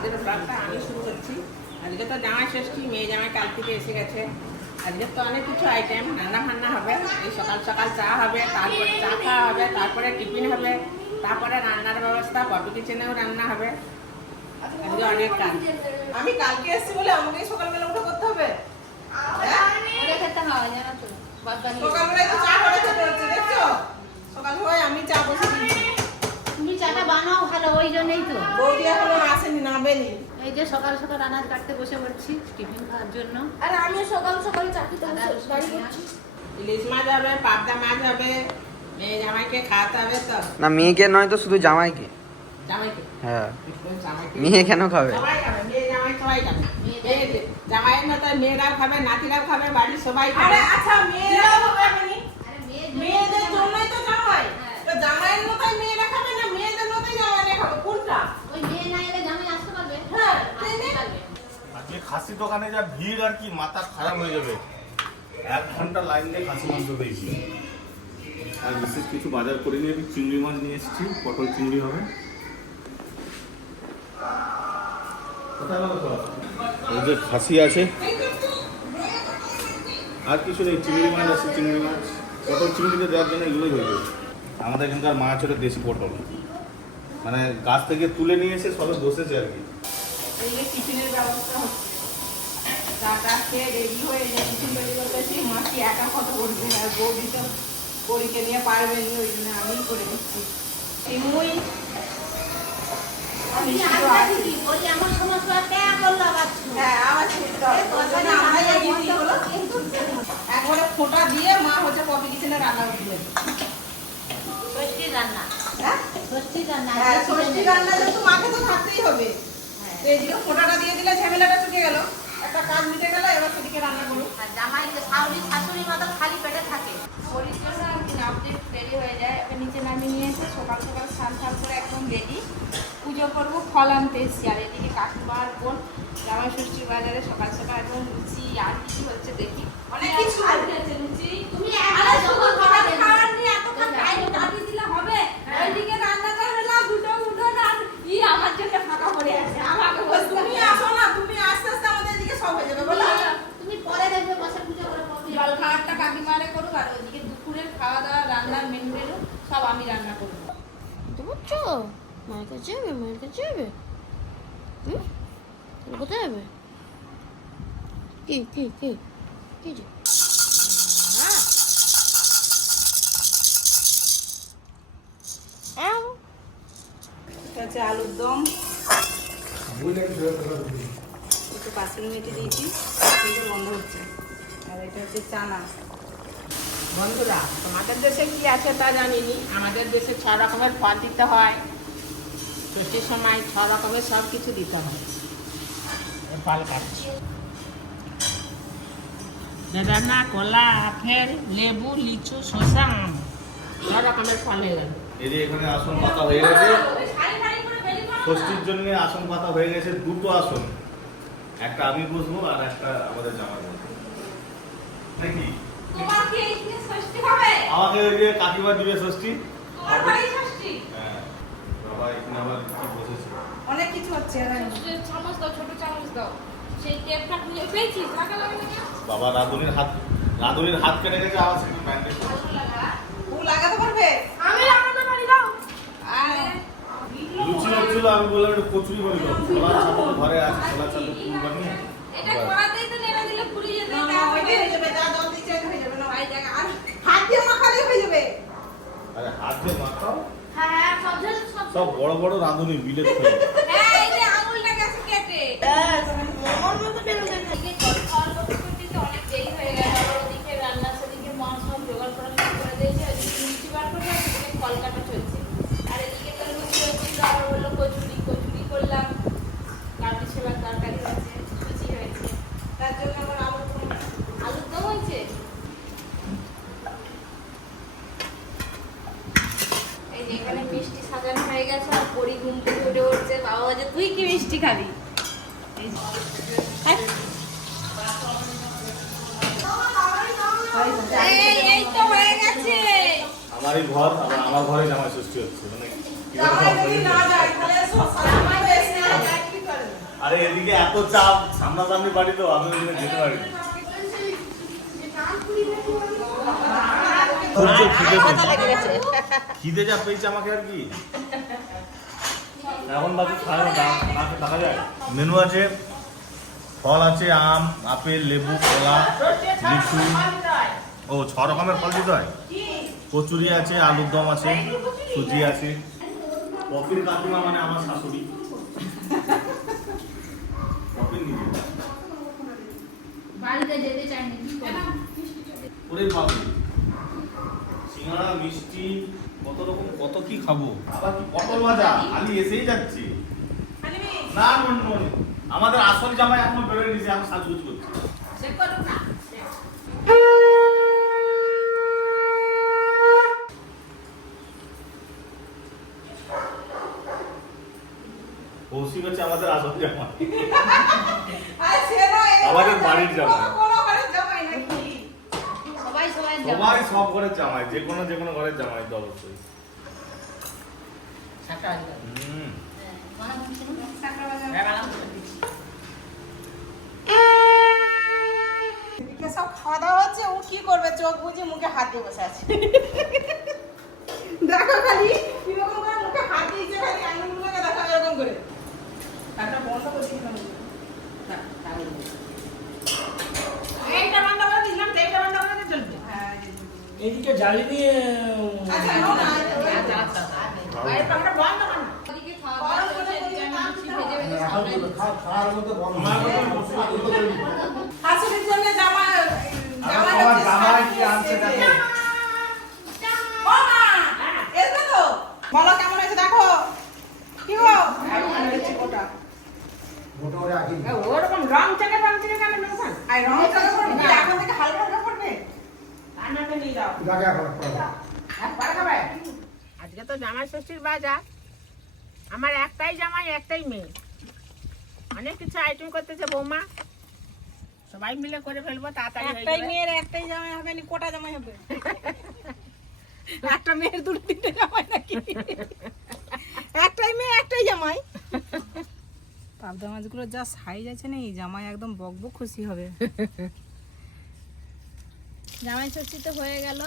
আজকের ব্লগটা আমি শুরু করছি। আজকে তো জামাই ষষ্ঠী মেয়ে জামাই কাল থেকে এসে গেছে। আজকে তো অনেক কিছু আইটেম রান্না ফান্না হবে। এই সকাল সকাল চা হবে তারপরে চা খাওয়া হবে তারপরে টিফিন হবে তারপরে রান্নার ব্যবস্থা পপি কিচেনেও রান্না হবে। আজকে অনেক কাজ। আমি কালকে এসেছি বলে আমাকেই সকালবেলা উঠে করতে হবে? হ্যাঁ? হয় সকালবেলায় তো চা করে খেতে হচ্ছে দেখছ? সকাল হয় আমি চা বসে বানাও ভালো ওই জন্যই তো। বৌদি এখনও আসেনি নামেনি। এই যে সকাল সকাল আনাজ কাটতে বসে পড়ছি টিফিন খাওয়ার জন্য। আর আমিও সকাল সকাল চাকরিতে বসে করছি ইলিশ মাছ হবে পাবদা মাছ হবে মেয়ে জামাইকে খাওয়াতে হবে তো। না মেয়েকে নয় তো শুধু জামাইকে। জামাইকে? হ্যাঁ। মেয়ে কেন খাবে? সবাই খাবে মেয়ে জামাই সবাই খাবে। জামাইয়ের মতো মেয়েরাও খাবে নাতিরাও খাবে বাড়ির সবাই খাবে। আরে আচ্ছা মেয়েরাও মেয়ে মেয়েদের জন্যই তো জামাই তো জামাইয়ের মতোই মেয়েরা খাবে না মেয়েদের মতোই জামাইরা খাবে কোনটা ওই মেয়ে না এলে জামাই আসতে পারবে হ্যাঁ আসতে পারবে আজকে খাসি দোকানে যা ভিড় আর কি মাথা খারাপ হয়ে যাবে। এক ঘণ্টা লাইন দিয়ে খাসি মাংস পেয়েছি আর বিশেষ কিছু বাজার করে নিয়ে আমি চিংড়ি মাছ নিয়ে এসেছি পটল চিংড়ি হবে। এই যে খাসি আছে। আর কিছু নেই চিংড়ি মাছ আছে চিংড়ি মাছ। পটল চিংড়িতে দেওয়ার জন্য এগুলোই হয়ে যাবে আমাদের এখানকার মাছ হলো দেশি পটল। মানে গাছ থেকে তুলে নিয়ে এসে সবে বসেছে আর কি। টিফিনের ব্যবস্থা হচ্ছে। চা খেয়ে রেডি হয়ে তৈরি করতেছি মাসি একা কত করবে আর বৌদি তো নিয়ে পারবেন ওই জন্য করে দিচ্ছি। সিমুই হ্যাঁ একবারে ফোঁটা দিয়ে মা হচ্ছে কফি কিচেনে রান্না উঠবে ষষ্ঠী রান্না। হ্যাঁ? ষষ্ঠী রান্না হ্যাঁ ষষ্ঠী রান্না। মাকে তো থাকতেই হবে। তো এদিকে ফোটাটা দিয়ে দিলে ঝামেলাটা চুকে গেল। একটা কাজ মিটে গেল এবার সেদিকে রান্না করুন আর জামাই যে শাশুড়ি শাশুড়ি মতো খালি পেটে থাকে। শরীর জন্য আর কি নামতে দেরি হয়ে যায়। ওকে নিচে নামিয়ে নিয়ে এসে সকাল সকাল স্নান টান করে একদম রেডি পুজো করব ফল আনতে এসছি। আর এদিকে কাকিমার বোন জামাই ষষ্ঠীর বাজারে সকাল সকাল একদম লুচি আর কিছু হচ্ছে দেখি। অনেক কিছু। আর কি আছে লুচি তুমি আরে একবার যখন যখন খাবার খাবে খাওয়ার নিয়ে এতক্ষণ টাইম কাটিয়ে দিলে হবে ওইদিকে রান্না করে না দুটো উঠো না ই আমার জন্য ফাঁকা পড়ে আছে আমাকে তো তুমি আসো না তুমি আস্তে আস্তে আমাদের এদিকে সব হয়ে যাবে বলো তুমি পরে দেখবে বসে পুজো করে পড়বে জল খাওয়ারটা কাকিমারে করুক আর ওইদিকে দুপুরের খাওয়া দাওয়া রান্নার মেনু মেনু সব আমি রান্না করব বুঝতে পারছ মায়ের কাছে যাবে মায়ের কাছে যাবে হুম কোথায় যাবে কি কি কি কি যে হচ্ছে আলুর দম। একটু কাশ্মীর মেটে দিয়েছি কিন্তু বন্ধ হচ্ছে। আর এটা হচ্ছে চানা। বন্ধুরা তোমাদের দেশে কি আছে তা জানিনি। আমাদের দেশে ছ রকমের ফল দিতে হয়। ষষ্ঠীর সময় ছ রকমের সব কিছু দিতে হয়। এই ফল কাটছি। বেদানা কলা আপেল লেবু লিচু শসা আম ছ রকমের ফল হয়ে গেল। এই যে এখানে আসন পাতা হয়ে গেছে। ষষ্ঠীর জন্য আসন পাতা হয়ে গেছে দুটো আসন। একটা আমি বসবো আর একটা আমাদের জামাই বসবো। নাকি? আমাকে ওই যে কাকিমা দিবে ষষ্ঠী? হ্যাঁ। বাবা এখানে আবার কি বসেছে অনেক কিছু হচ্ছে এখানে। চামচ দাও ছোট চামচ দাও। সেই টেপটা খুঁজে পেয়েছি টাকা লাগে না বাবা রাঁধুনির হাত রাঁধুনির হাত কেটে গেছে আবার সেটা ব্যান্ডেজ ও লাগাতে পারবে? আমি লাগাতে পারি দাও। আরে। লুচি হচ্ছিল আমি বললাম একটু কচুরি ছাতু ঘরে আছে ছোলার ছাতু ফুল বানিয়ে এটা করাতেই তো নেড়ে দিলে পুড়ে যেতে না, ওইটাই হয়ে যাবে জল দিচ্ছে হয়ে যাবে না ভাই জায়গা। আর হাত দিয়ে মাখালেই হয়ে যাবে। আরে হাত দিয়ে মাখাও? হ্যাঁ সব সব বড় বড় রাঁধুনি মিলে করে হ্যাঁ এই যে আঙুলটা গেছে কেটে মোমোর মতো বেরোবে না। এদিকে জল খাওয়ার করতে করতে তো অনেক দেরি হয়ে গেল আবার ওদিকে রান্না সেদিকে মা সব জোগাড় করা শুরু করে দিয়েছে ওদিকে লুচি বার করে ওদিকে কল কাটা চলছে আর এদিকে তো লুচি হচ্ছিল আবার বলল কচুরি কচুরি করলাম কাটি ছোলার তরকারি হয়েছে লুচি হয়েছে তার জন্য আমার আলুর দম আলুর দম হয়েছে এই যে এখানে মিষ্টি সাজানো হয়ে গেছে আর পরি ঘুম থেকে উঠে উঠছে বাবা বলছে তুই কি মিষ্টি খাবি এই। হ্যাঁ। এই এই তো হয়ে গেছে আমারই ঘর আবার আমার ঘরে জামাই ষষ্ঠী হচ্ছে মানে আর কি করে আরে এদিকে এত চাপ সামনাসামনি বাড়ি তো আমি ওখানে যেতে পারি। খিদে যা পেয়েছে আমাকে আর কি এখন বাকি সাড়ে নটা আমাকে দেখা যায়? মেনু আছে ফল আছে আম আপেল লেবু কলা লিচু। ও ছ রকমের ফল দিতে হয়? কচুরি আছে আলুর দম আছে সুজি আছে। কফির কাকিমা মানে আমার শাশুড়ি। কফির নিজে বাড়িতে যেতে চাইনি কি ওরে বাবু সিঙ্গাড়া মিষ্টি কত রকম কত কি খাব? আবার কি পটল ভাজা? আমি এসেই যাচ্ছি। না নুন নুন আমাদের আসল জামাই এখনও বেরোয় নিছে এখন সাজগুজ করছে। চেক করুন না কৌশিক হচ্ছে আমাদের আসল সে এ আমাদের বাড়ির জামাই। কোনো- কোনো ঘরের জামাই নাকি? সবাই সব ঘরের জামাই যে কোনো যে কোনো ঘরের জামাই তো অবশ্যই। হুম। সব খাওয়া দাওয়া হচ্ছে ও কি করবে? চোখ বুঝে মুখে হাত দিয়ে বসে আছে। দেখো খালি কীরকম করে মুখে হাত দিয়েছে খালি আঙুলগুলোকে দেখো এরকম করে। একটা বন্ধ করে দিলাম এইটা বন্ধ করে দিলাম তো এইটা বন্ধ করে দিলে চলবে হ্যাঁ এদিকে জ্বালি দিয়ে আচ্ছা নাও না আচ্ছা আচ্ছা এই পাখাটা বন্ধ কর না। ওদিকে খাওয়া দাওয়া চলছে, এদিকে আমি লুচি ভেজে ভেজে সামনে শাশুড়ির জন্য জামা জামা জামাই কি আনছে দেখো। বলো কেমন হয়েছে দেখো। কি গো? ওরকম রং থেকে রং থেকে কেন রং চলে পড়বে কি এখন নিয়ে এখন খাবে। আজকে তো জামাই ষষ্ঠীর বাজার। আমার একটাই জামাই একটাই মেয়ে। অনেক কিছু আইটেম করতেছে বৌমা। সবাই মিলে করে ফেলব তাড়াতাড়ি হয়ে একটাই মেয়ের একটাই জামাই হবে না কোটা জামাই হবে? একটা মেয়ের দুটো তিনটে জামাই নাকি? একটাই মেয়ে একটাই জামাই। পাবদা মাছগুলো যা সাইজ আছে না এই জামাই একদম বকবক খুশি হবে। জামাই ষষ্ঠী তো হয়ে গেল।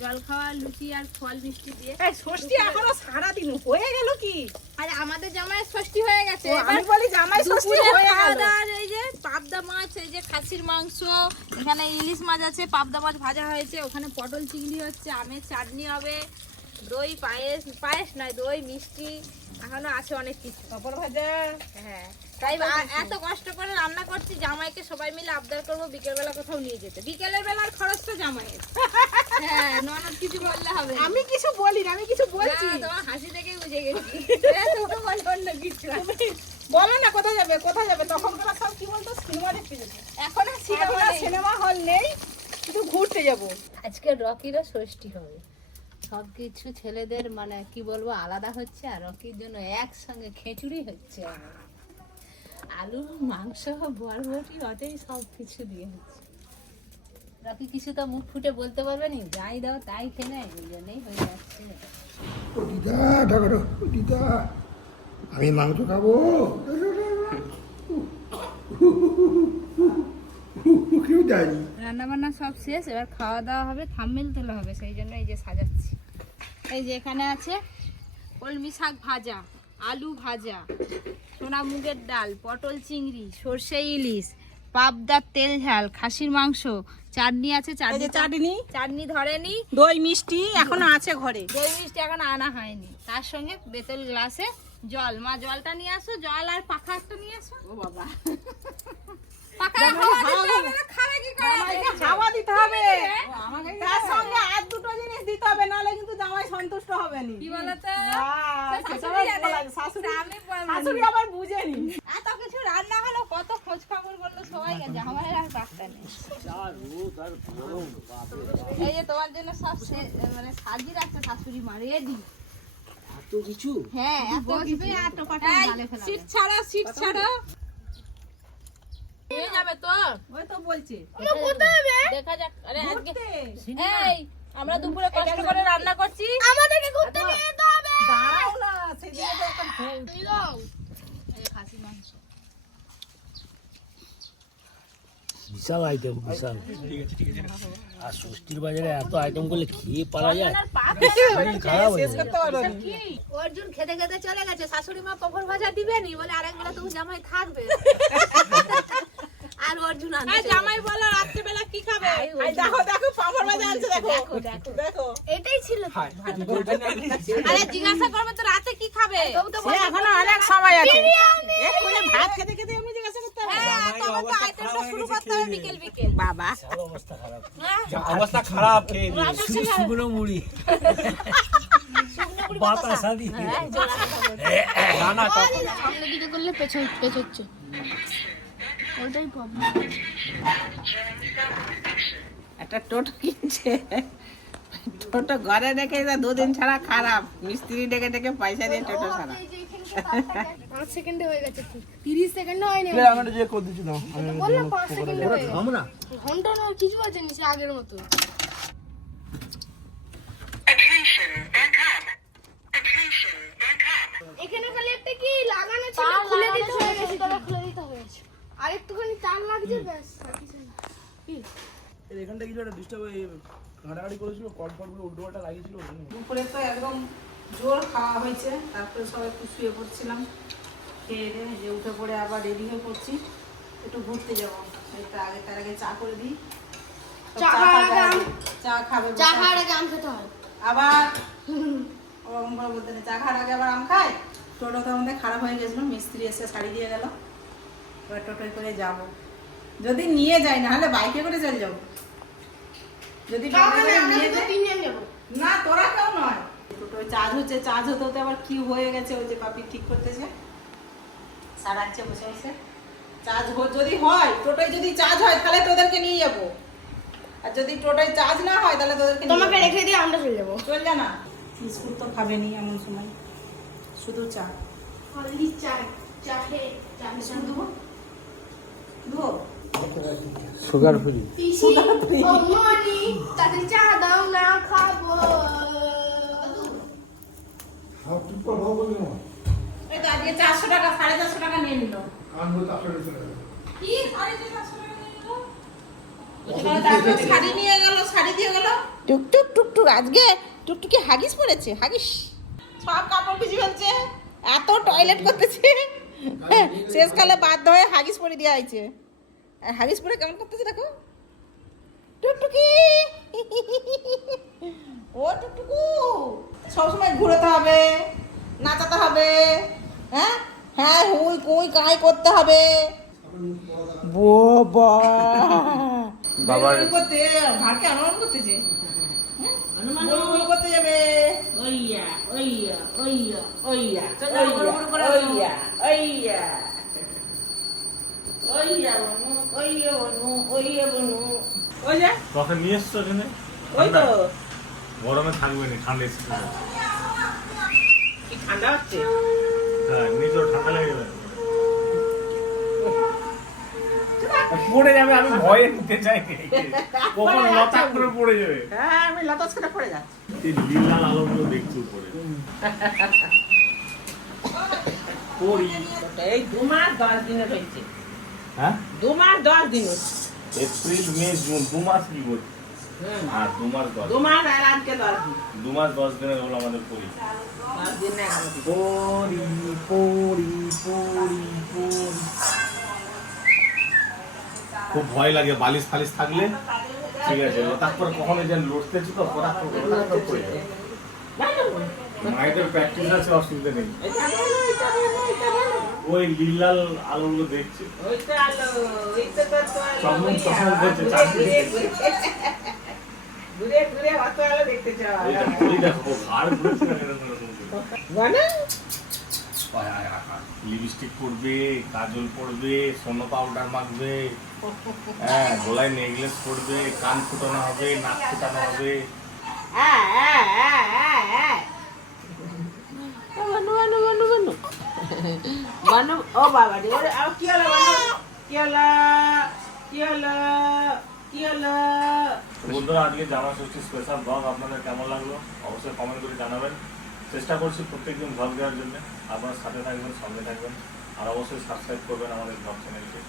জল খাওয়া লুচি আর ফল মিষ্টি দিয়ে। ষষ্ঠী এখনও সারাদিন হয়ে গেল কি? আরে আমাদের জামাই ষষ্ঠী হয়ে গেছে। আমি বলি জামাই ষষ্ঠী হয়ে গেল। এই যে পাবদা মাছ এই যে খাসির মাংস এখানে ইলিশ মাছ আছে পাবদা মাছ ভাজা হয়েছে। ওখানে পটল চিংড়ি হচ্ছে আমের চাটনি হবে দই পায়েস পায়েস নয় দই মিষ্টি। এখনও আছে অনেক কিছু। পাপড় ভাজা। হ্যাঁ। তাই এত কষ্ট করে রান্না করছি জামাইকে সবাই মিলে আবদার করব বিকেল বেলা কোথাও নিয়ে যেতে। বিকেলের বেলার খরচ তো জামাইয়ের। হ্যাঁ ননদ কিছু বললে হবে। আমি কিছু বলি না আমি কিছু বলছি। তোমার হাসি দেখে বুঝে গেছি। তোকে বলব অন্য কিছু বলো না কোথায় যাবে কোথায় যাবে? তখন তোরা সব কি বলতো? সিনেমা দেখতে যেত এখন আর সিনেমা। সিনেমা হল নেই শুধু ঘুরতে যাব। আজকে রকিরও ষষ্ঠী হবে। সব কিছু ছেলেদের মানে কি বলব আলাদা হচ্ছে আর রকির জন্য একসঙ্গে খেচুড়ি হচ্ছে। আলু মাংস বরবটি অতই সব কিছু দিয়ে হচ্ছে রকি কিছু তো মুখ ফুটে বলতে পারবে নি যাই দাও তাই খেয়ে নেয় ওই জন্যই হয়ে যাচ্ছে। দিদা ঠাকুর দিদা আমি মাংস খাব। রান্না বান্না সব শেষ এবার খাওয়া দাওয়া হবে থাম্মেল তোলা হবে সেই জন্য এই যে সাজাচ্ছি। এই যে এখানে আছে কলমি শাক ভাজা আলু ভাজা। সোনা মুগের ডাল পটল চিংড়ি সর্ষে ইলিশ পাবদার তেল ঝাল খাসির মাংস চাটনি আছে চাটনি চাটনি। চাটনি ধরেনি। দই মিষ্টি এখনও আছে ঘরে। দই মিষ্টি এখন আনা হয়নি। তার সঙ্গে বেতল গ্লাসে জল। মা জলটা নিয়ে আসো জল আর পাখা একটা নিয়ে আসো। ও বাবা। পাখা হাওয়া দিতে হবে তার সঙ্গে আর দুটো জিনিস দিতে হবে নাহলে কিন্তু জামাই সন্তুষ্ট হবে নি। কি বলতো? শাশুড়ি সেসব জানে। বলা- শাশুড়ি আমি বলব। না। শাশুড়ি আবার বুঝেনি এত কিছু রান্না হলো কত খোঁজ খবর করল সবাই জামাইয়ের আর পাত্তা নেই। এই যে তোমার জন্য সব মানে সাজিয়ে রাখছে শাশুড়ি মা রেডি এত কিছু? হ্যাঁ এত কিছু। এই, সিট ছাড়ো সিট ছাড়ো। নিয়ে যাবে তো। ওই তো বলছে। দেখা যাক। আরে আজকে এই আমরা দুপুরে কষ্ট করে রান্না করছি। আমাদেরকে বিশাল আইটেম বিশাল। আর ষষ্ঠীর বাজারে এত আইটেম করলে খেয়ে পালা যায়। খারাপ অর্জুন খেতে খেতে চলে গেছে। শাশুড়ি মা পকর ভাজা দিবেনি বলে আরেকবেলা তুমি জামাই থাকবে। আর অর্জুন জামাই বলো রাত্রিবেলা কি খাবে? দেখো দেখো পকর ভাজা আছে দেখো দেখো। এটাই ছিল আরে জিজ্ঞাসা করবে তো রাতে কি খাবে? সে এখনও অনেক সময় আছে। এক্ষুনি ভাত খেতে খেতে এমনি জিজ্ঞাসা করতে হবে? হ্যাঁ তবে তো আইটেমটা শুরু করতে হবে বিকেল বিকেল বাবা। অবস্থা খারাপ। হ্যাঁ। অবস্থা খারাপ খেয়ে শুকনো মুড়ি। বাতাসা দিয়ে না না সামনে দিকে করলে পেছন পেছোচ্ছে। ওইটাই প্রবলেম একটা টোটো কিনছে। টোটো ঘরে রেখে দুদিন ছাড়া খারাপ। মিস্ত্রি ডেকে ডেকে পয়সা দিয়ে টোটো ছাড়া। পাঁচ সেকেন্ডে হয়ে গেছে তিরিশ সেকেন্ডে হয়নি বললাম পাঁচ সেকেন্ডে হয়ে গেছে। ঘণ্টা না কিছু আছে নিচে আগের মতো। এখানে খালি একটা কি লাগানো ছিল খুলে দিতে হয়ে গেছে। খুলে দিতে হয়েছে। আর একটুখানি তার লাগছে ব্যাস আর কিছু এখানটা কিছু একটা ডিস্টার্ব ঘাটাঘাটি করেছিল কট ফটগুলো উল্টো পাল্টা লাগিয়েছিল দুপুরে তো একদম জোর খাওয়া হয়েছে তারপরে সবাই একটু শুয়ে পড়ছিলাম। খেয়ে দিয়ে যে উঠে পড়ে আবার রেডি হয়ে পড়ছি একটু ঘুরতে যাব। এই তো আগে তার আগে চা করে দিই। চা খাবে চা খাবে চা বসে। খাওয়ার আগে আম খেতে হয়। আবার ওরকম করে বলতে চা খাওয়ার আগে আবার আম খায়? টোটো তো আমাদের খারাপ হয়ে গেছিল মিস্ত্রি এসে শাড়ি দিয়ে গেল। এবার টোটোয় করে যাব। যদি নিয়ে যাই না হলে বাইকে করে চলে যাব। যদি না তোরা কেউ নয়। চার্জ হচ্ছে চার্জ হতে হতে আবার কি হয়ে গেছে ওই যে পাপি ঠিক করতেছে। সারাচ্ছে বসে বসে। চার্জ যদি হয় টোটোয় যদি চার্জ হয় তাহলে তোদেরকে নিয়ে যাব। আর যদি টোটোয় চার্জ না হয় তাহলে তোদেরকে তোমাকে রেখে দিয়ে আমরা চলে যাব। চল যা না। বিস্কুট তো খাবেনি এমন সময়। শুধু চা। চা চা খেয়ে চা দেবো? দেবো? সুগার ফ্রি চারশো টাকা সাড়ে চারশো টাকা নিয়ে নিল। কি? সাড়ে চারশো টাকা নিয়ে নিল? তারপর শাড়ি নিয়ে গেল শাড়ি দিয়ে গেল। টুকটুক টুকটুক আজকে টুকটুকি হাগিস পড়েছে হাগিস। সব কাপড় ভিজে ফেলছে। এত টয়লেট করতেছে। শেষকালে বাধ্য হয়ে হাগিস পরে দিয়ে আইছে আর হাগিস পরে কেমন করতেছে দেখো? টুকটুকি! ও টুকটুকু! সবসময় ঘুরোতে হবে নাচাতে হবে হ্যাঁ? হ্যাঁ হুই কুই কাই করতে হবে। বাবা! বাবার- করতে অনুমান করতেছে অনুমান করতে যাবে। ওইয়া ওইয়া ওইয়া ওইয়া ওইয়া ওইয়া ওইয়া বনু ওইয়া বনু ওইয়া বনু ওই যা কখন নিয়ে এসছো এখানে? ওই তো। গরমে থাকবে না ঠান্ডা এসে ঠান্ডা হচ্ছে? হ্যাঁ নিজেও ঠান্ডা লেগে পড়ে যাবে আমি ভয়ে নিতে চাই। কখন লতা করে পড়ে যাবে। হ্যাঁ আমি লতাস করে পড়ে যাচ্ছি। এই নীল লাল আলোগুলো দেখছি উপরে। পরি এই দু মাস দশ দিনের হয়েছে। হ্যাঁ? দু মাস দশ দিন। এপ্রিল মে জুন দু মাস কি। হ্যাঁ দু মাস দশ দু মাস আর আজকে দশ দিন। দু মাস দশ দিনের হলো আমাদের পরি খুব ভয় লাগে বালিশ ফালিশ থাকলে। ঠিক আছে তারপরে কখনো যেন লড়তেছি তো। মায়েদের প্র্যাকটিস আছে অসুবিধা নেই। ওই লীলাল আলোগুলো দেখছে। লিপস্টিক পরবে কাজল পরবে সোনো পাউডার মাখবে হ্যাঁ গলায় নেকলেস পরবে কান ফুটানো হবে নাক ফুটানো হবে। হ্যাঁ হ্যাঁ হ্যাঁ হ্যাঁ। বানু বানু বানু। বানু, ও বাবা রে, ওরে আও কি হলো বানু? কি হলো? কি হলো? বন্ধুরা, আজকে জামা ষষ্ঠী স্পেশাল ব্লগ আপনাদের কেমন লাগল? অবশ্যই কমেন্ট করে জানাবেন। চেষ্টা করছি প্রত্যেকদিন ব্লগ দেওয়ার জন্য। আপনারা সাথে থাকবেন, সঙ্গে থাকবেন। আর অবশ্যই সাবস্ক্রাইব করবেন আমাদের ব্লগ চ্যানেলকে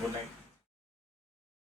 গুড নাইট